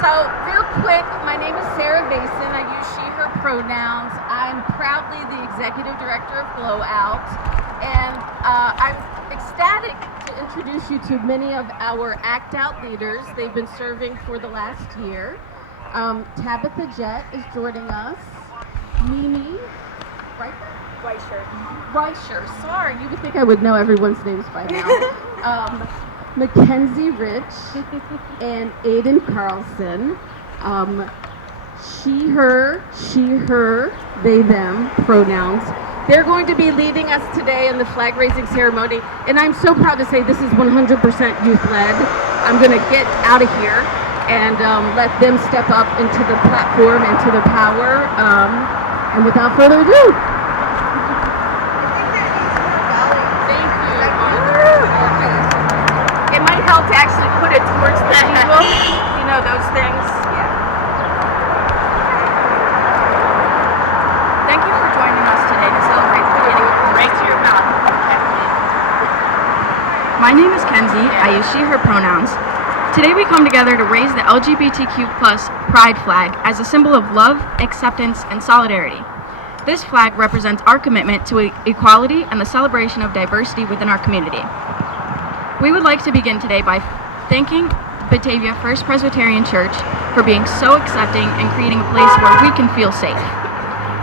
So, real quick, my name is Sarah Vason. I use she, her pronouns. I'm proudly the executive director of Glow Out, and I'm ecstatic to introduce you to many of our Act Out leaders. They've been serving for the last year. Tabitha Jett is joining us. Mimi, right? White shirt. Sorry, you would think I would know everyone's names by now. Mackenzie Rich and Aiden Carlson. She, her, they, them pronouns. They're going to be leading us today in the flag raising ceremony, and I'm so proud to say this is 100% youth led. I'm going to get out of here and let them step up into the platform and to the power. And without further ado. Help to actually put it towards the people, you know, those things. Yeah. Thank you for joining us today to celebrate the beginning of Right to Your Mouth. My name is Kenzie. I use she, her pronouns. Today we come together to raise the LGBTQ+ Pride flag as a symbol of love, acceptance, and solidarity. This flag represents our commitment to equality and the celebration of diversity within our community. We would like to begin today by thanking Batavia First Presbyterian Church for being so accepting and creating a place where we can feel safe.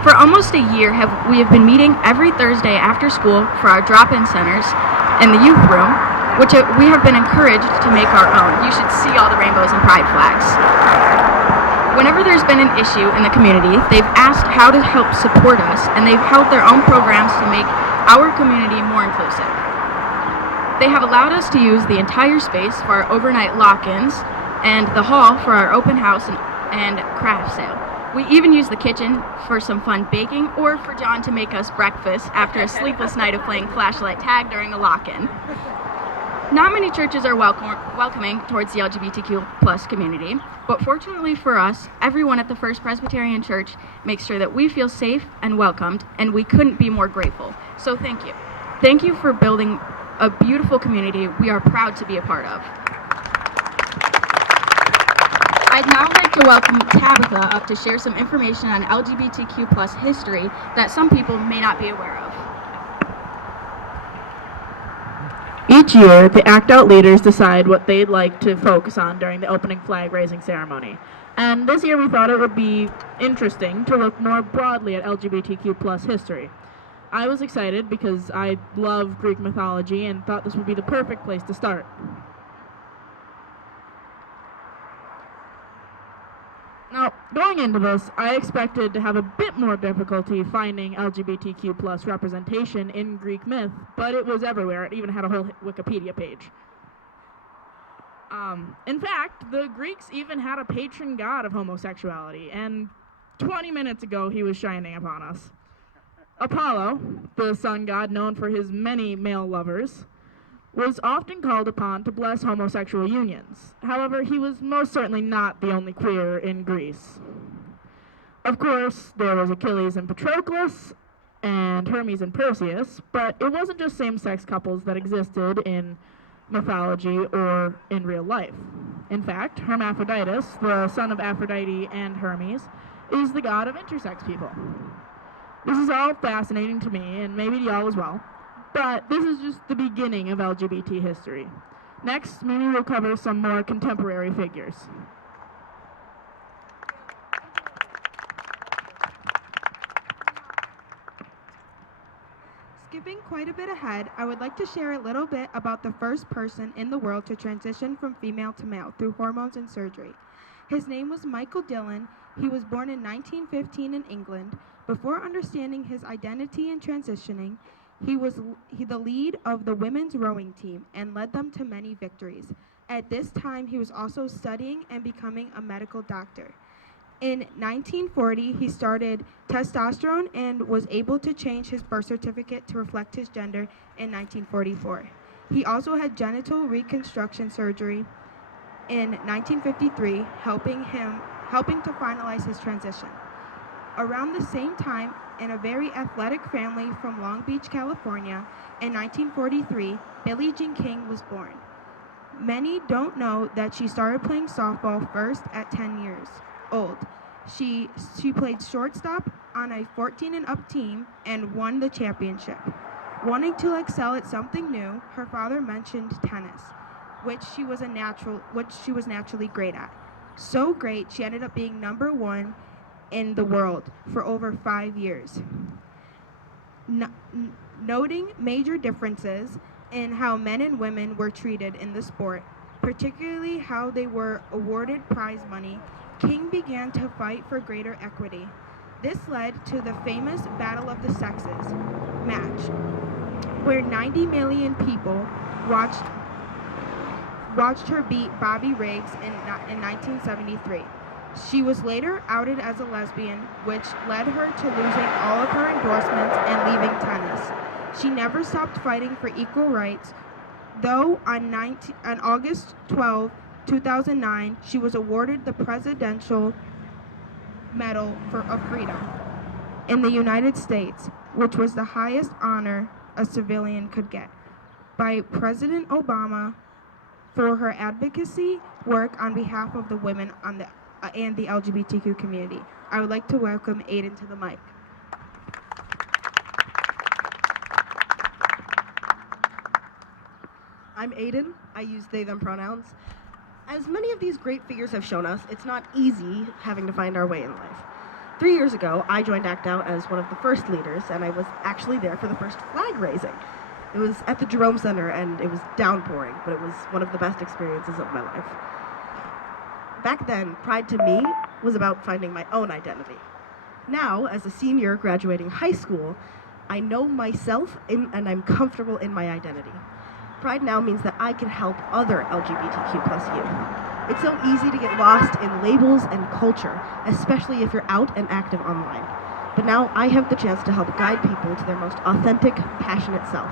For almost a year, we have been meeting every Thursday after school for our drop-in centers in the youth room, which we have been encouraged to make our own. You should see all the rainbows and pride flags. Whenever there's been an issue in the community, they've asked how to help support us, and they've held their own programs to make our community more inclusive. They have allowed us to use the entire space for our overnight lock-ins and the hall for our open house and craft sale. We even use the kitchen for some fun baking or for John to make us breakfast after a sleepless night of playing flashlight tag during a lock-in. Not many churches are welcoming towards the LGBTQ+ community, but fortunately for us, everyone at the First Presbyterian Church makes sure that we feel safe and welcomed, and we couldn't be more grateful. So thank you. Thank you for building a beautiful community we are proud to be a part of. I'd now like to welcome Tabitha up to share some information on LGBTQ+ history that some people may not be aware of. Each year, the Act Out leaders decide what they'd like to focus on during the opening flag raising ceremony. And this year we thought it would be interesting to look more broadly at LGBTQ+ history. I was excited because I love Greek mythology and thought this would be the perfect place to start. Now, going into this, I expected to have a bit more difficulty finding LGBTQ+ representation in Greek myth, but it was everywhere. It even had a whole Wikipedia page. In fact, the Greeks even had a patron god of homosexuality, and 20 minutes ago he was shining upon us. Apollo, the sun god known for his many male lovers, was often called upon to bless homosexual unions. However, he was most certainly not the only queer in Greece. Of course, there was Achilles and Patroclus, and Hermes and Perseus, but it wasn't just same-sex couples that existed in mythology or in real life. In fact, Hermaphroditus, the son of Aphrodite and Hermes, is the god of intersex people. This is all fascinating to me, and maybe to y'all as well, but this is just the beginning of LGBT history. Next, Mimi will cover some more contemporary figures. Skipping quite a bit ahead, I would like to share a little bit about the first person in the world to transition from female to male through hormones and surgery. His name was Michael Dillon. He was born in 1915 in England. Before understanding his identity and transitioning, he was the lead of the women's rowing team and led them to many victories. At this time, he was also studying and becoming a medical doctor. In 1940, he started testosterone and was able to change his birth certificate to reflect his gender in 1944. He also had genital reconstruction surgery in 1953, helping to finalize his transition. Around the same time, in a very athletic family from Long Beach, California, in 1943, Billie Jean King was born. Many don't know that she started playing softball first at 10 years old. She played shortstop on a 14 and up team and won the championship. Wanting to excel at something new, her father mentioned tennis, which she was naturally great at. So great, she ended up being number 1 in the world for over 5 years. Noting major differences in how men and women were treated in the sport, particularly how they were awarded prize money, King began to fight for greater equity. This led to the famous Battle of the Sexes match, where 90 million people watched her beat Bobby Riggs in 1973. She was later outed as a lesbian, which led her to losing all of her endorsements and leaving tennis. She never stopped fighting for equal rights, though on August 12, 2009, she was awarded the Presidential Medal of Freedom in the United States, which was the highest honor a civilian could get, by President Obama for her advocacy work on behalf of the women and the LGBTQ community. I would like to welcome Aiden to the mic. I'm Aiden. I use they, them pronouns. As many of these great figures have shown us, it's not easy having to find our way in life. 3 years ago, I joined ACT OUT as one of the first leaders, and I was actually there for the first flag raising. It was at the Jerome Center, and it was downpouring, but it was one of the best experiences of my life. Back then, Pride to me was about finding my own identity. Now, as a senior graduating high school, I know myself and I'm comfortable in my identity. Pride now means that I can help other LGBTQ plus youth. It's so easy to get lost in labels and culture, especially if you're out and active online. But now I have the chance to help guide people to their most authentic, passionate self,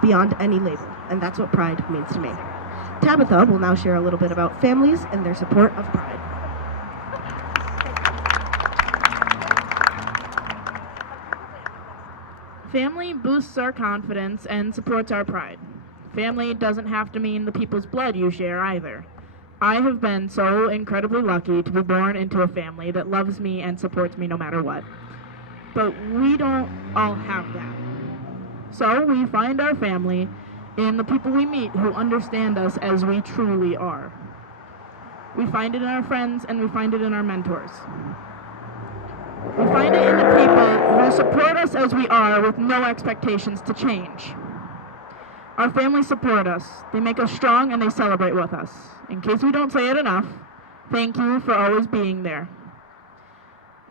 beyond any label, and that's what Pride means to me. Tabitha will now share a little bit about families and their support of Pride. Family boosts our confidence and supports our pride. Family doesn't have to mean the people's blood you share either. I have been so incredibly lucky to be born into a family that loves me and supports me no matter what. But we don't all have that. So we find our family in the people we meet who understand us as we truly are. We find it in our friends and we find it in our mentors. We find it in the people who support us as we are with no expectations to change. Our families support us. They make us strong and they celebrate with us. In case we don't say it enough, thank you for always being there.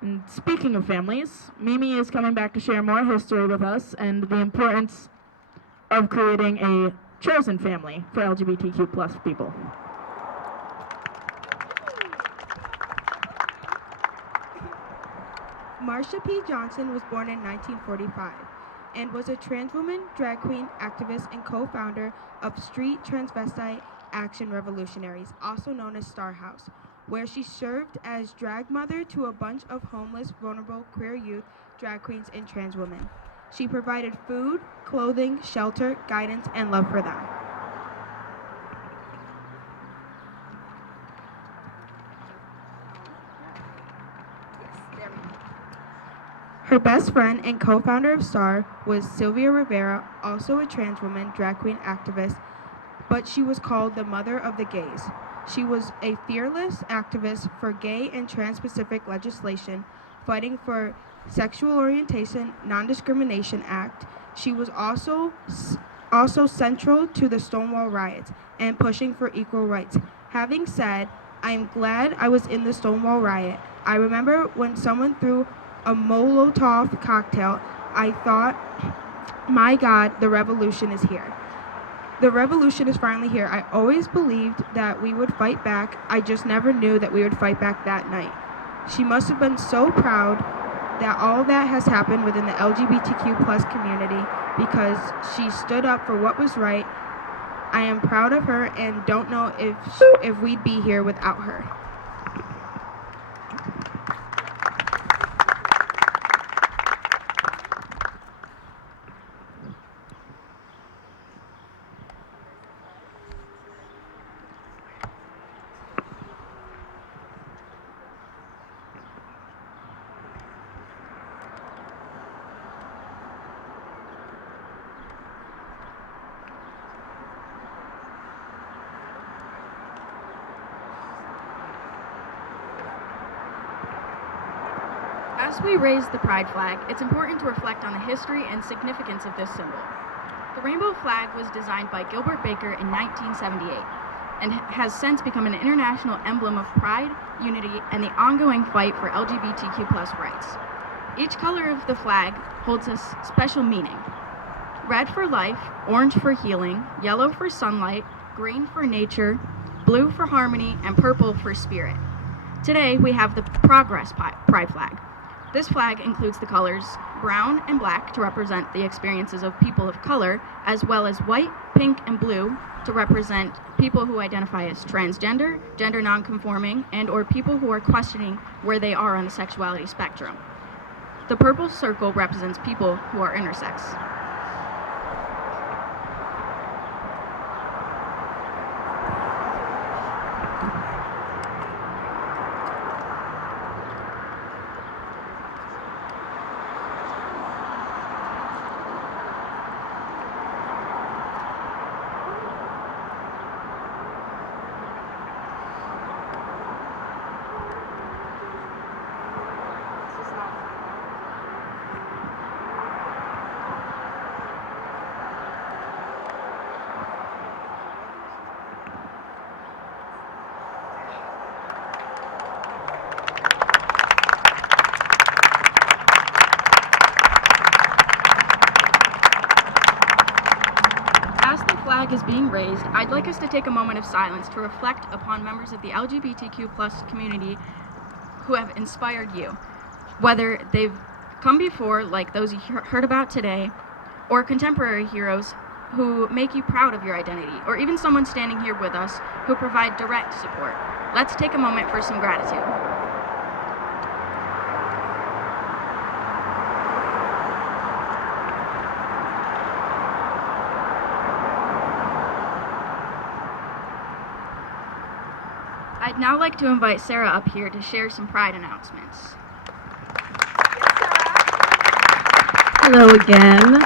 And speaking of families, Mimi is coming back to share more history with us and the importance of creating a chosen family for LGBTQ plus people. Marsha P. Johnson was born in 1945 and was a trans woman, drag queen, activist, and co-founder of Street Transvestite Action Revolutionaries, also known as Star House, where she served as drag mother to a bunch of homeless, vulnerable, queer youth, drag queens, and trans women. She provided food, clothing, shelter, guidance, and love for them. Her best friend and co-founder of STAR was Sylvia Rivera, also a trans woman, drag queen activist, but she was called the mother of the gays. She was a fearless activist for gay and trans-specific legislation, fighting for Sexual Orientation Non-Discrimination Act. She was also central to the Stonewall riots and pushing for equal rights. Having said, I'm glad I was in the Stonewall riot. I remember when someone threw a Molotov cocktail, I thought, my God, the revolution is here. The revolution is finally here. I always believed that we would fight back. I just never knew that we would fight back that night. She must have been so proud that all that has happened within the LGBTQ plus community because she stood up for what was right. I am proud of her and don't know if we'd be here without her. As we raise the pride flag, it's important to reflect on the history and significance of this symbol. The rainbow flag was designed by Gilbert Baker in 1978 and has since become an international emblem of pride, unity, and the ongoing fight for LGBTQ+ rights. Each color of the flag holds a special meaning. Red for life, orange for healing, yellow for sunlight, green for nature, blue for harmony, and purple for spirit. Today, we have the Progress Pride flag. This flag includes the colors brown and black to represent the experiences of people of color, as well as white, pink, and blue to represent people who identify as transgender, gender nonconforming, and or people who are questioning where they are on the sexuality spectrum. The purple circle represents people who are intersex. Is being raised, I'd like us to take a moment of silence to reflect upon members of the LGBTQ+ community who have inspired you, whether they've come before, like those you heard about today, or contemporary heroes who make you proud of your identity, or even someone standing here with us who provide direct support. Let's take a moment for some gratitude. I'd now like to invite Sarah up here to share some Pride announcements. Hello again.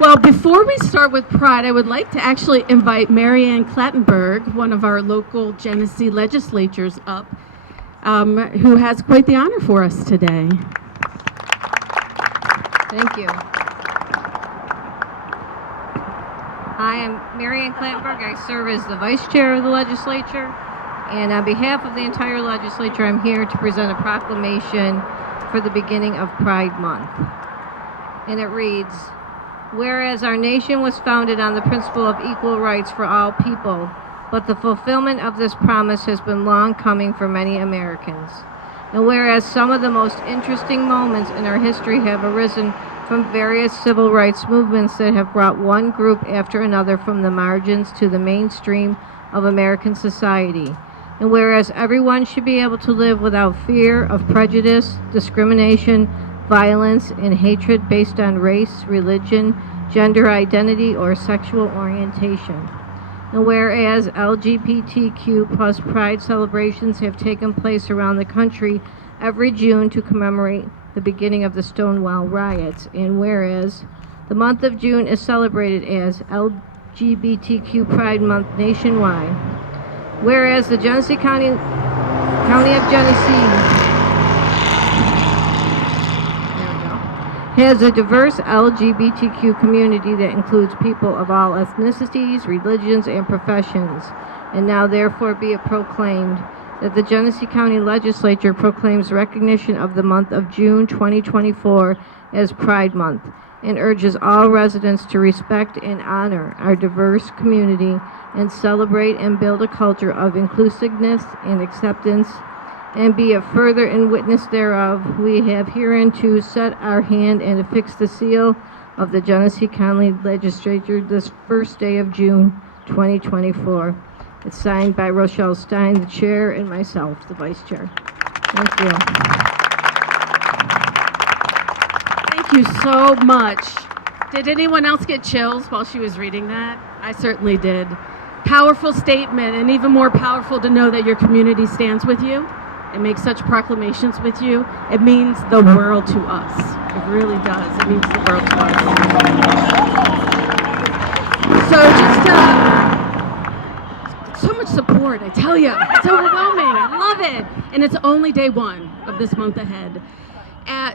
Well, before we start with Pride, I would like to actually invite Mary Ann Clattenburg, one of our local Genesee legislators, up, who has quite the honor for us today. Thank you. I am Mary Ann Clattenburg. I serve as the vice chair of the legislature. And on behalf of the entire legislature, I'm here to present a proclamation for the beginning of Pride Month. And it reads, whereas our nation was founded on the principle of equal rights for all people, but the fulfillment of this promise has been long coming for many Americans. And whereas some of the most interesting moments in our history have arisen from various civil rights movements that have brought one group after another from the margins to the mainstream of American society. And whereas everyone should be able to live without fear of prejudice, discrimination, violence, and hatred based on race, religion, gender identity, or sexual orientation. And whereas LGBTQ+ Pride celebrations have taken place around the country every June to commemorate the beginning of the Stonewall riots. And whereas the month of June is celebrated as LGBTQ Pride Month nationwide. Whereas the Genesee County of Genesee has a diverse LGBTQ community that includes people of all ethnicities, religions, and professions, and now therefore be it proclaimed that the Genesee County Legislature proclaims recognition of the month of June 2024 as Pride Month, and urges all residents to respect and honor our diverse community and celebrate and build a culture of inclusiveness and acceptance, and be a further and witness thereof. We have herein to set our hand and affix the seal of the Genesee County Legislature this first day of June 2024. It's signed by Rochelle Stein, the chair, and myself, the vice chair. Thank you. Thank you so much. Did anyone else get chills while she was reading that? I certainly did. Powerful statement, and even more powerful to know that your community stands with you and makes such proclamations with you. It means the world to us. It really does. It means the world to us. So so much support, I tell you. It's overwhelming. I love it. And it's only day one of this month ahead.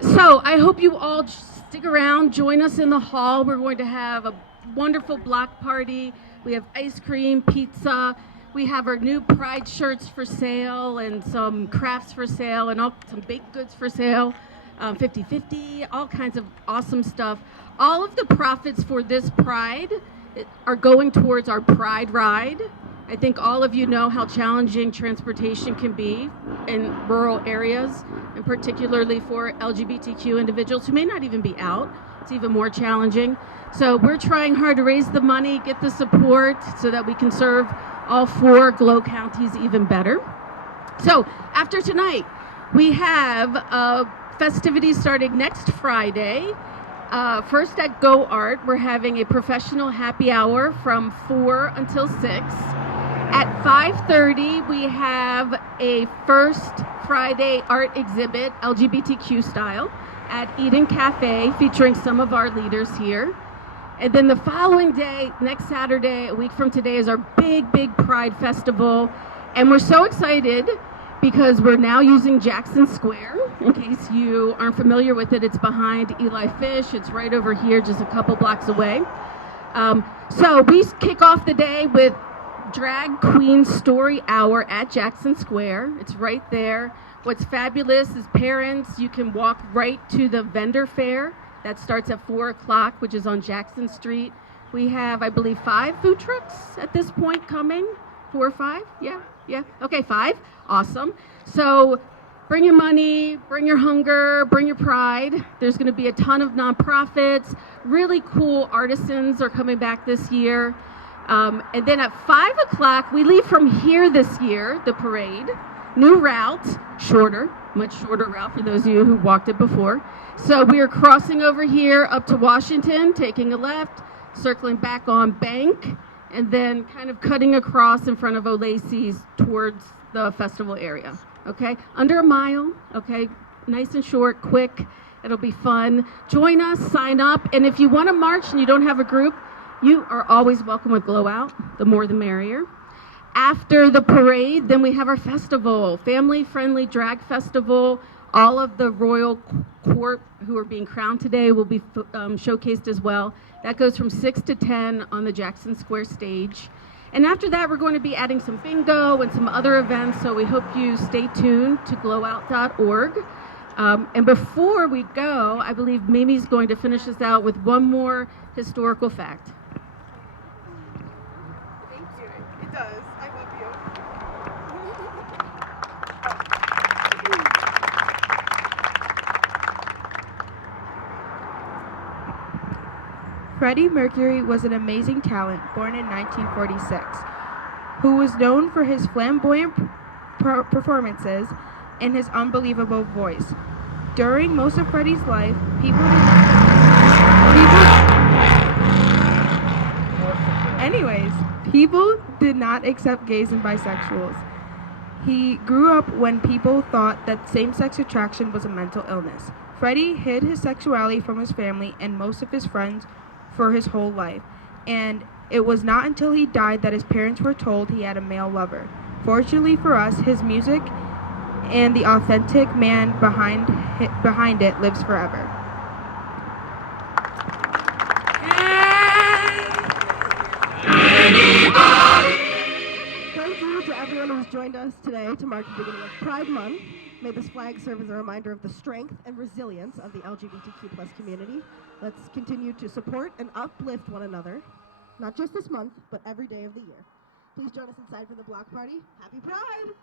So I hope you all stick around, join us in the hall. We're going to have a wonderful block party. We have ice cream, pizza. We have our new Pride shirts for sale and some crafts for sale and some baked goods for sale, 50/50, all kinds of awesome stuff. All of the profits for this Pride are going towards our Pride Ride. I think all of you know how challenging transportation can be in rural areas, and particularly for LGBTQ individuals who may not even be out. It's even more challenging. So we're trying hard to raise the money, get the support so that we can serve all 4 GLOW counties even better. So after tonight, we have festivities starting next Friday. First at Go Art, we're having a professional happy hour from 4 until 6. At 5:30, we have a First Friday art exhibit, LGBTQ style, at Eden Café, featuring some of our leaders here. And then the following day, next Saturday, a week from today, is our big Pride Festival. And we're so excited because we're now using Jackson Square. In case you aren't familiar with it, it's behind Eli Fish. It's right over here, just a couple blocks away. So we kick off the day with Drag Queen Story Hour at Jackson Square. It's right there. What's fabulous is parents, you can walk right to the vendor fair. That starts at 4 o'clock, which is on Jackson Street. We have, I believe, 5 food trucks at this point coming. 4 or 5? Yeah. Okay, 5. Awesome. So bring your money, bring your hunger, bring your pride. There's going to be a ton of nonprofits. Really cool artisans are coming back this year. And then at 5 o'clock, we leave from here this year, the parade. New route, much shorter route for those of you who walked it before. So we are crossing over here up to Washington, taking a left, circling back on Bank, and then kind of cutting across in front of O'Lacey's towards the festival area. Okay, under a mile. Okay, nice and short, quick. It'll be fun. Join us, sign up, and if you want to march and you don't have a group, you are always welcome with Glow Out. The more the merrier. After the parade, then we have our festival, family-friendly drag festival. All of the royal court who are being crowned today will be showcased as well. That goes from 6 to 10 on the Jackson Square stage. And after that, we're going to be adding some bingo and some other events, so we hope you stay tuned to glowout.org. And before we go, I believe Mimi's going to finish us out with one more historical fact. Thank you. It does. I love you. Freddie Mercury was an amazing talent born in 1946, who was known for his flamboyant performances and his unbelievable voice. During most of Freddie's life, people did not accept gays and bisexuals. He grew up when people thought that same-sex attraction was a mental illness. Freddie hid his sexuality from his family and most of his friends for his whole life, and it was not until he died that his parents were told he had a male lover. Fortunately for us, his music and the authentic man behind it lives forever. Thank you to everyone who's joined us today to mark the beginning of Pride Month. May this flag serve as a reminder of the strength and resilience of the LGBTQ+ community. Let's continue to support and uplift one another, not just this month, but every day of the year. Please join us inside for the block party. Happy Pride!